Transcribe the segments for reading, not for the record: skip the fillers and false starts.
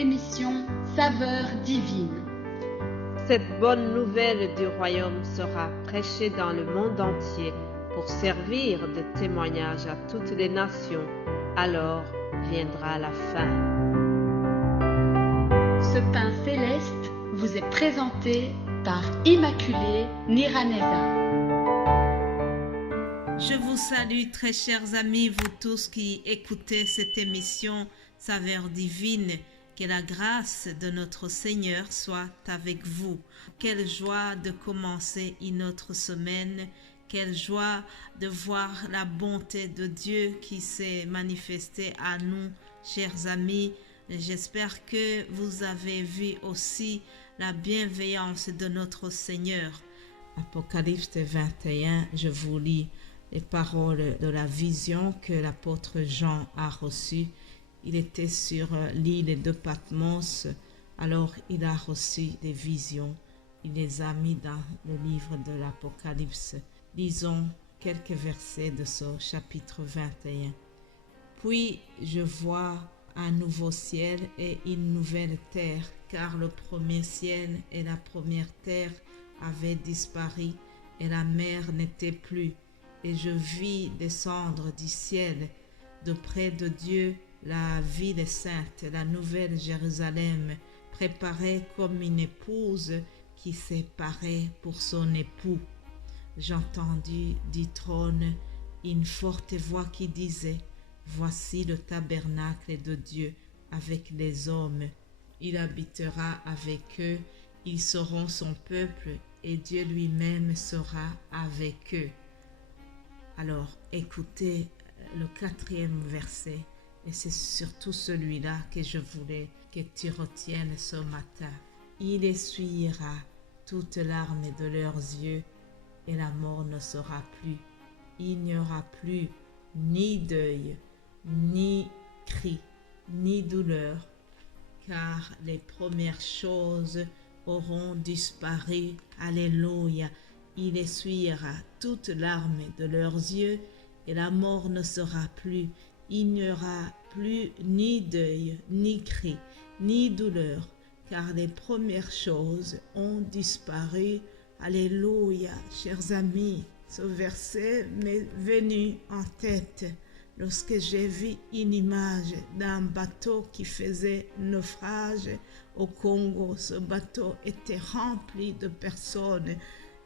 l'émission Saveurs divines. Cette bonne nouvelle du royaume sera prêchée dans le monde entier pour servir de témoignage à toutes les nations. Alors viendra la fin. Ce pain céleste vous est présenté par Immaculée Niraneza. Je vous salue très chers amis, vous tous qui écoutez cette émission Saveurs divines. Que la grâce de notre Seigneur soit avec vous. Quelle joie de commencer une autre semaine. Quelle joie de voir la bonté de Dieu qui s'est manifestée à nous, chers amis. J'espère que vous avez vu aussi la bienveillance de notre Seigneur. Apocalypse 21, je vous lis les paroles de la vision que l'apôtre Jean a reçue. Il était sur l'île de Patmos, alors il a reçu des visions. Il les a mis dans le livre de l'Apocalypse. Lisons quelques versets de ce chapitre 21. Puis je vois un nouveau ciel et une nouvelle terre, car le premier ciel et la première terre avaient disparu et la mer n'était plus. Et je vis descendre du ciel, de près de Dieu, la ville sainte, la nouvelle Jérusalem, préparée comme une épouse qui s'est parée pour son époux. J'entendis du trône une forte voix qui disait: Voici le tabernacle de Dieu avec les hommes. Il habitera avec eux, ils seront son peuple et Dieu lui-même sera avec eux. Alors écoutez le 4e verset. Et c'est surtout celui-là que je voulais que tu retiennes ce matin. Il essuiera toutes larmes de leurs yeux et la mort ne sera plus. Il n'y aura plus ni deuil, ni cri, ni douleur, car les premières choses auront disparu. Alléluia. Il essuiera toutes larmes de leurs yeux et la mort ne sera plus. Il n'y aura plus ni deuil, ni cri, ni douleur, car les premières choses ont disparu. Alléluia, chers amis. Ce verset m'est venu en tête lorsque j'ai vu une image d'un bateau qui faisait naufrage au Congo. Ce bateau était rempli de personnes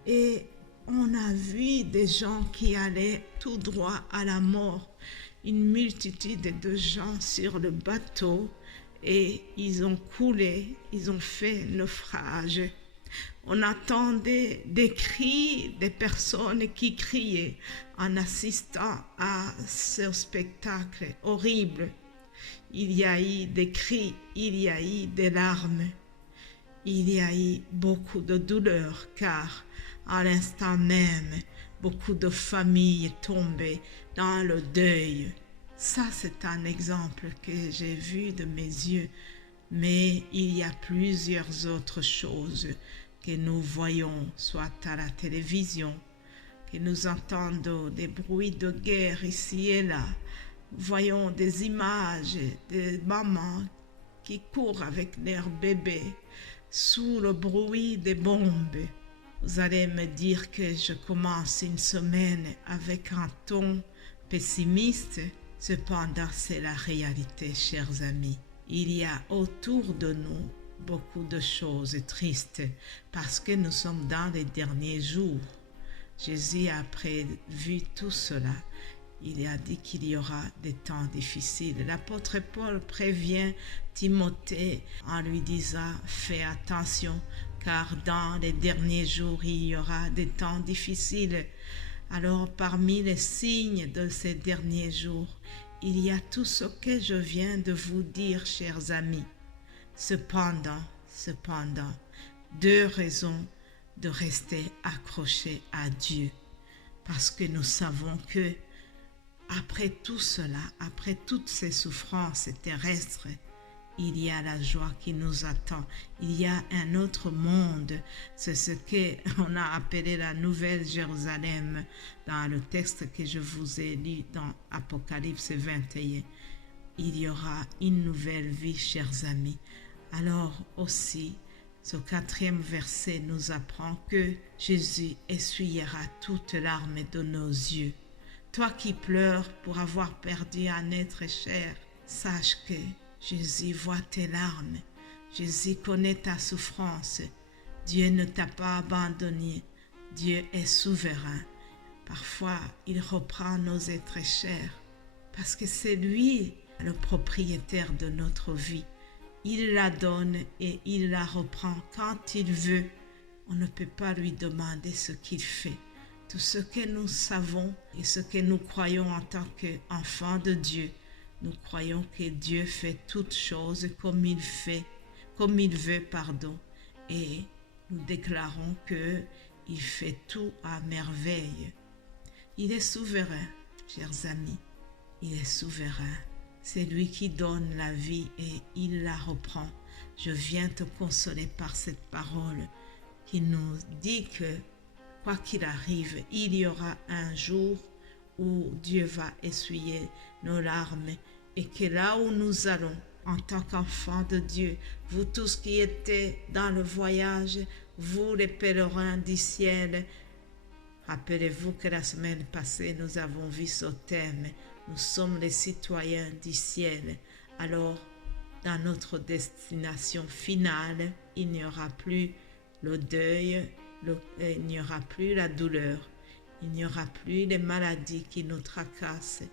et on a vu des gens qui allaient tout droit à la mort. Une multitude de gens sur le bateau et ils ont coulé, ils ont fait naufrage. On entendait des cris des personnes qui criaient en assistant à ce spectacle horrible. Il y a eu des cris, il y a eu des larmes, il y a eu beaucoup de douleur car à l'instant même, beaucoup de familles tombées dans le deuil. Ça, c'est un exemple que j'ai vu de mes yeux. Mais il y a plusieurs autres choses que nous voyons, soit à la télévision, que nous entendons des bruits de guerre ici et là. Voyons des images de mamans qui courent avec leurs bébés sous le bruit des bombes. Vous allez me dire que je commence une semaine avec un ton pessimiste. Cependant, c'est la réalité, chers amis. Il y a autour de nous beaucoup de choses tristes parce que nous sommes dans les derniers jours. Jésus a prévu tout cela. Il a dit qu'il y aura des temps difficiles. L'apôtre Paul prévient Timothée en lui disant « Fais attention ». Car dans les derniers jours, il y aura des temps difficiles. Alors, parmi les signes de ces derniers jours, il y a tout ce que je viens de vous dire, chers amis. Cependant, 2 raisons de rester accrochés à Dieu. Parce que nous savons que, après tout cela, après toutes ces souffrances terrestres, il y a la joie qui nous attend. Il y a un autre monde. C'est ce qu'on a appelé la Nouvelle Jérusalem dans le texte que je vous ai lu dans Apocalypse 21. Il y aura une nouvelle vie, chers amis. Alors aussi, ce 4e verset nous apprend que Jésus essuyera toute larme de nos yeux. Toi qui pleures pour avoir perdu un être cher, sache que Jésus voit tes larmes. Jésus connaît ta souffrance. Dieu ne t'a pas abandonné. Dieu est souverain. Parfois, il reprend nos êtres chers parce que c'est lui le propriétaire de notre vie. Il la donne et il la reprend quand il veut. On ne peut pas lui demander ce qu'il fait. Tout ce que nous savons et ce que nous croyons en tant qu'enfants de Dieu, nous croyons que Dieu fait toutes choses comme il veut, et nous déclarons qu'il fait tout à merveille. Il est souverain, chers amis, il est souverain. C'est lui qui donne la vie et il la reprend. Je viens te consoler par cette parole qui nous dit que quoi qu'il arrive, il y aura un jour où Dieu va essuyer nos larmes et que là où nous allons, en tant qu'enfants de Dieu, vous tous qui étiez dans le voyage, vous les pèlerins du ciel, rappelez-vous que la semaine passée, nous avons vu ce thème. Nous sommes les citoyens du ciel. Alors, dans notre destination finale, il n'y aura plus le deuil, il n'y aura plus la douleur, il n'y aura plus les maladies qui nous tracassent.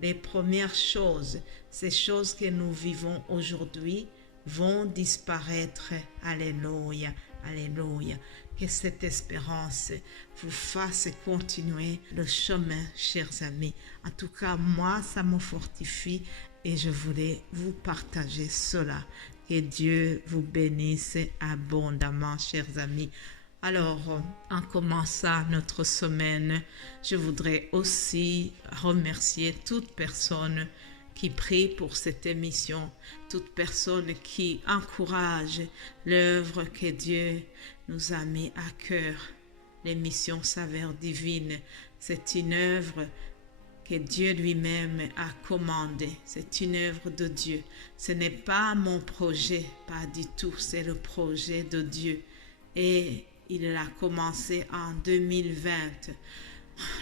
Les premières choses, ces choses que nous vivons aujourd'hui, vont disparaître. Alléluia, alléluia. Que cette espérance vous fasse continuer le chemin, chers amis. En tout cas, moi, ça me fortifie et je voulais vous partager cela. Que Dieu vous bénisse abondamment, chers amis. Alors, en commençant notre semaine, je voudrais aussi remercier toute personne qui prie pour cette émission, toute personne qui encourage l'œuvre que Dieu nous a mis à cœur. L'émission Saveur Divine, c'est une œuvre que Dieu lui-même a commandée. C'est une œuvre de Dieu. Ce n'est pas mon projet, pas du tout, c'est le projet de Dieu. Et il a commencé en 2020.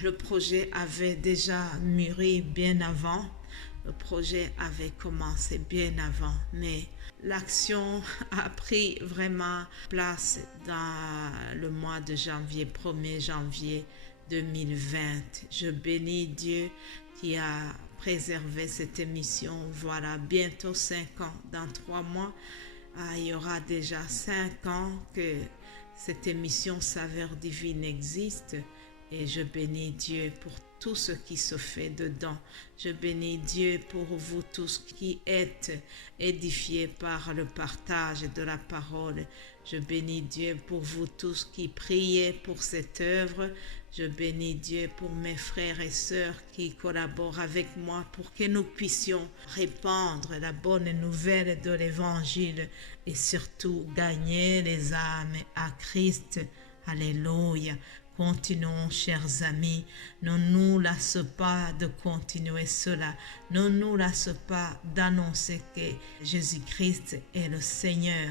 Le projet avait déjà mûri bien avant. Le projet avait commencé bien avant, mais l'action a pris vraiment place dans le mois de janvier, 1er janvier 2020. Je bénis Dieu qui a préservé cette émission. Voilà, bientôt 5 ans. Dans 3 mois, il y aura déjà 5 ans que cette émission Saveur Divine existe. Et je bénis Dieu pour tout ce qui se fait dedans. Je bénis Dieu pour vous tous qui êtes édifiés par le partage de la parole. Je bénis Dieu pour vous tous qui priez pour cette œuvre. Je bénis Dieu pour mes frères et sœurs qui collaborent avec moi pour que nous puissions répandre la bonne nouvelle de l'Évangile et surtout gagner les âmes à Christ. Alléluia. Continuons, chers amis, ne nous lasse pas de continuer cela, ne nous lasse pas d'annoncer que Jésus-Christ est le Seigneur,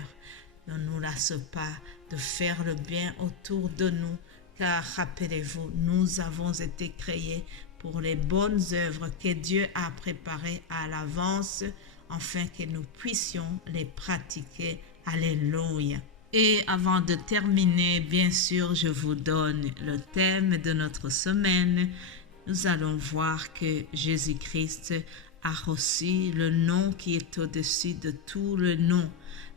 ne nous lasse pas de faire le bien autour de nous, car rappelez-vous, nous avons été créés pour les bonnes œuvres que Dieu a préparées à l'avance, afin que nous puissions les pratiquer. Alléluia. Et avant de terminer, bien sûr, je vous donne le thème de notre semaine. Nous allons voir que Jésus-Christ a reçu le nom qui est au-dessus de tous les noms.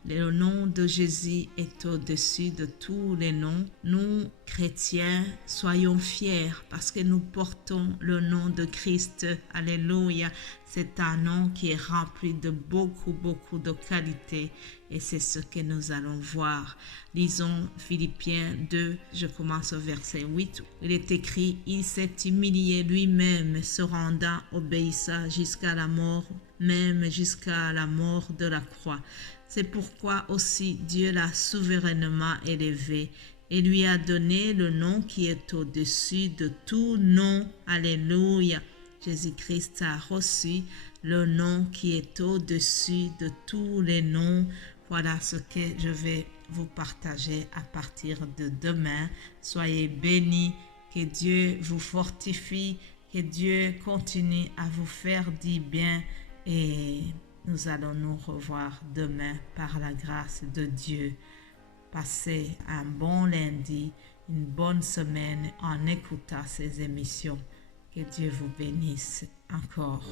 Le nom de Jésus est au-dessus de tous les noms. Nous, chrétiens, soyons fiers parce que nous portons le nom de Christ. Alléluia. C'est un nom qui est rempli de beaucoup de qualités et c'est ce que nous allons voir. Lisons Philippiens 2, je commence au verset 8. Il est écrit, il s'est humilié lui-même, se rendant obéissant jusqu'à la mort, même jusqu'à la mort de la croix. C'est pourquoi aussi Dieu l'a souverainement élevé et lui a donné le nom qui est au-dessus de tout nom. Alléluia. Jésus-Christ a reçu le nom qui est au-dessus de tous les noms Voilà ce que je vais vous partager à partir de demain. Soyez bénis, que Dieu vous fortifie, que Dieu continue à vous faire du bien et nous allons nous revoir demain par la grâce de Dieu. Passez un bon lundi, une bonne semaine en écoutant ces émissions. Que Dieu vous bénisse encore.